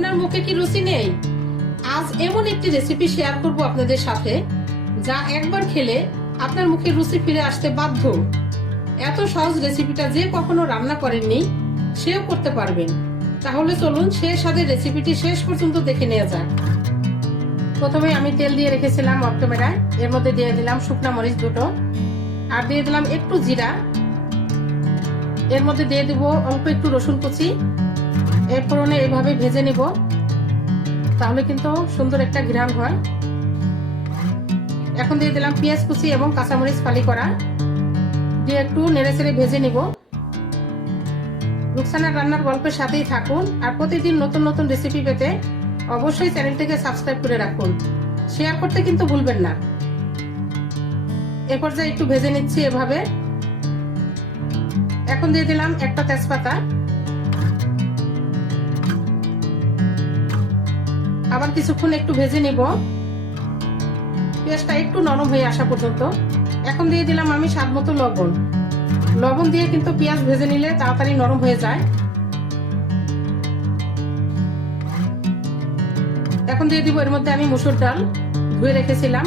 আপনার মুখে কি রুচি নেই? আজ এমন একটি রেসিপি শেয়ার করব আপনাদের সাথে, যা একবার খেলে আপনার মুখে রুচি ফিরে আসতে বাধ্য। এত সহজ রেসিপিটা যে কখনো রান্না করেননি সেও করতে পারবেন। তাহলে চলুন সে স্বাদের রেসিপিটি শেষ পর্যন্ত দেখে নেওয়া যাক। প্রথমে আমি তেল দিয়ে রেখেছিলাম অফ ক্যামেরায়। এর মধ্যে দিয়ে দিলাম শুকনা মরিচ দুটো, আর দিয়ে দিলাম একটু জিরা। এর মধ্যে দিয়ে দিব অল্প একটু রসুন কুচি। এর ফোড়নে এভাবে ভেজে নিব, তাহলে কিন্তু সুন্দর একটা ঘ্রাণ হয়। এখন দিয়ে দিলাম পেঁয়াজ কুচি এবং কাঁচামরিচ ফালি করা, দিয়ে একটু নেড়েচেড়ে ভেজে নিব। রুকসানার রান্নার গল্পের সাথেই থাকুন, আর প্রতিদিন নতুন নতুন রেসিপি পেতে অবশ্যই চ্যানেলটিকে সাবস্ক্রাইব করে রাখুন। শেয়ার করতে কিন্তু ভুলবেন না। এ পর্যায়ে একটু ভেজে নিচ্ছি এভাবে। এখন দিয়ে দিলাম একটা তেজপাতা, আবার কিছুক্ষণ একটু ভেজে নিব, পেঁয়াজটা একটু নরম হয়ে আসা পর্যন্ত। এখন দিয়ে দিলাম আমি স্বাদ মতো লবণ। লবণ দিয়ে কিন্তু পেঁয়াজ ভেজে নিলে তাড়াতাড়ি নরম হয়ে যায়। এখন দিয়ে দিব এর মধ্যে আমি মসুর ডাল ধুয়ে রেখেছিলাম,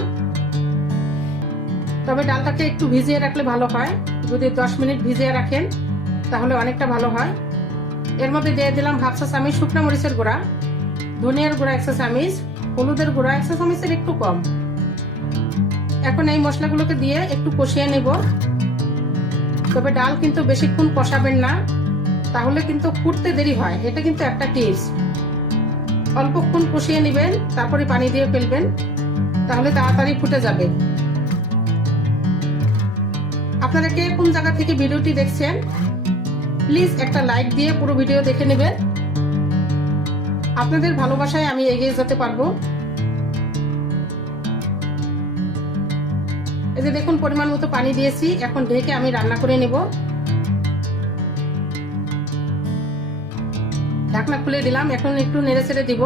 তবে ডালটাকে একটু ভিজিয়ে রাখলে ভালো হয়। যদি 10 মিনিট ভিজিয়ে রাখেন তাহলে অনেকটা ভালো হয়। এর মধ্যে দিয়ে দিলাম হাফ চা চামচ শুকনো মরিচের গুঁড়া, ধনিয়ার গুঁড়া 1 চা চামচ, হলুদের গুঁড়া 1 চা চামচের একটু কম। এখন এই মশলাগুলোকে দিয়ে একটু কষিয়ে নেব। তবে ডাল কিন্তু বেশিক্ষণ কষাবেন না, তাহলে কিন্তু ফুটতে দেরি হয়। এটা কিন্তু একটা টিপস। অল্পক্ষণ কষিয়ে নেবেন, তারপরে পানি দিয়ে ফেলবেন, তাহলে তাড়াতাড়ি ফুটে যাবে। আপনারা কে কোন জায়গা থেকে ভিডিওটি দেখছেন প্লিজ একটা লাইক দিয়ে পুরো ভিডিও দেখে নেবেন। আপনাদের ভালোবাসায় আমি এগিয়ে যেতে পারবো। এই যে দেখুন পরিমাণ মতো পানি দিয়েছি। এখন ঢেকে আমি রান্না করে নেব। ঢাকনা খুলে দিলাম। এখন একটু নেড়ে ছেড়ে দিব।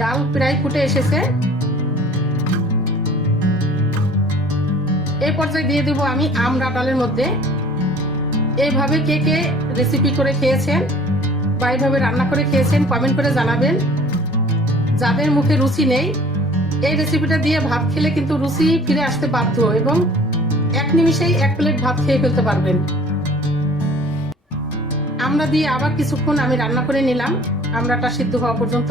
ডাল প্রায় ফুটে এসেছে। এই পর্যায়ে দিয়ে দিব আমি আমড়া ডালের মধ্যে। এইভাবে কে কে রেসিপি করে খেয়েছেন বা এইভাবে রান্না করে খেয়েছেন কমেন্ট করে জানাবেন। যাদের মুখে রুচি নেই, এই রেসিপিটা দিয়ে ভাত খেলে কিন্তু রুচি ফিরে আসতে বাধ্য, এবং এক নিমিষেই 1 প্লেট ভাত খেয়ে ফেলতে পারবেন। আমড়া দিয়ে আবার কিছুক্ষণ আমি রান্না করে নিলাম, আমড়াটা সিদ্ধ হওয়া পর্যন্ত।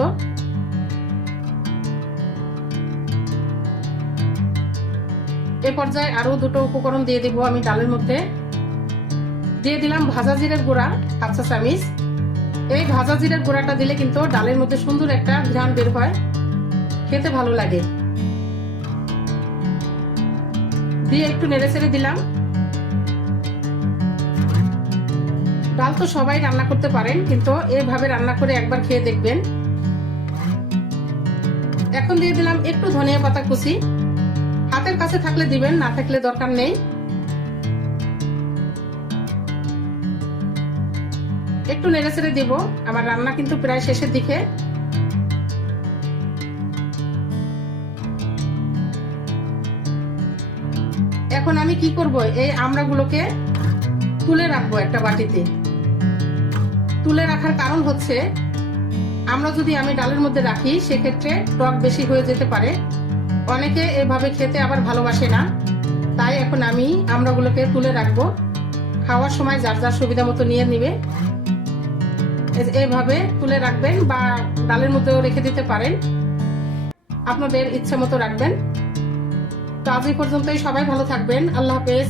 এ পর্যায়ে আরো দুটো উপকরণ দিয়ে দিব আমি ডালের মধ্যে। দিয়ে দিলাম ভাজা জিরার গুঁড়া 1 চা চামচ। এই ভাজা জিরার গুঁড়াটা দিলে কিন্তু ডালের মধ্যে সুন্দর একটা ঘ্রাণ বের হয়, খেতে ভালো লাগে। দিয়ে একটু নেড়ে ছেড়ে দিলাম। ডাল তো সবাই রান্না করতে পারেন, কিন্তু এইভাবে রান্না করে একবার খেয়ে দেখবেন। এখন দিয়ে দিলাম একটু ধনিয়া পাতা কুচি। হাতের কাছে থাকলে দিবেন, না থাকলে দরকার নেই। একটু নেড়ে ছেড়ে দিব। আমার রান্না কিন্তু প্রায় শেষের দিকে। এখন আমি কি করব, এই আমড়াগুলোকে তুলে রাখবো একটা বাটিতে। তুলে রাখার কারণ হচ্ছে, আমরা যদি আমি ডালের মধ্যে রাখি সেক্ষেত্রে টক বেশি হয়ে যেতে পারে। অনেকে এভাবে খেতে আবার ভালোবাসে না, তাই এখন আমি আমড়াগুলোকে তুলে রাখবো। খাওয়ার সময় যার যার সুবিধা মতো নিয়ে নিবে। এইভাবে তুলে রাখবেন, বা ডালের মধ্যেও রেখে দিতে পারেন, আপনাদের ইচ্ছে মতো রাখবেন। তো আজ এই পর্যন্তই। সবাই ভালো থাকবেন। আল্লাহ হাফেজ।